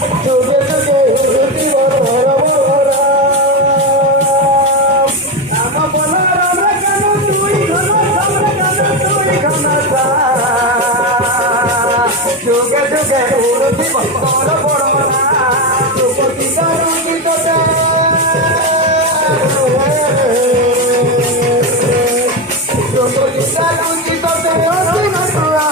जुगे जुगे हुरुति बोलो बोलो राम बोलो राम कानो तुई घन सामने कानो तुई घन सा जुगे जुगे हुरुति बोलो बोलो जुगति दारुति तोते जुगति दारुति तोते ओसी नटुआ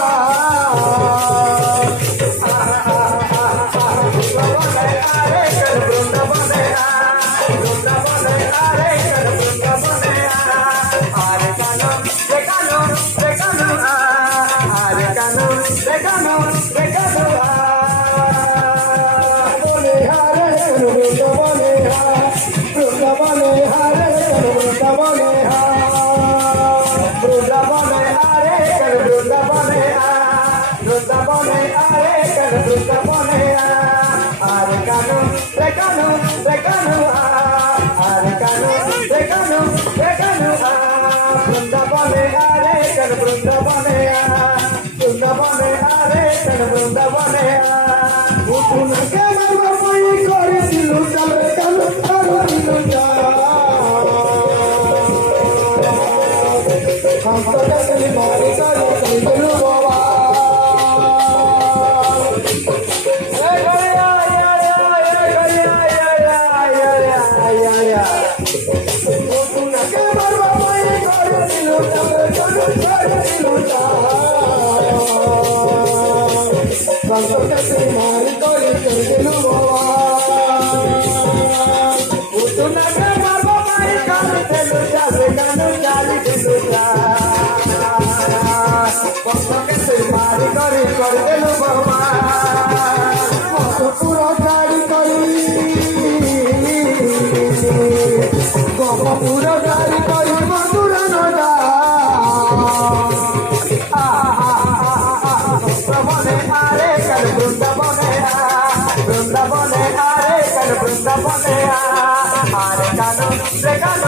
Brinda,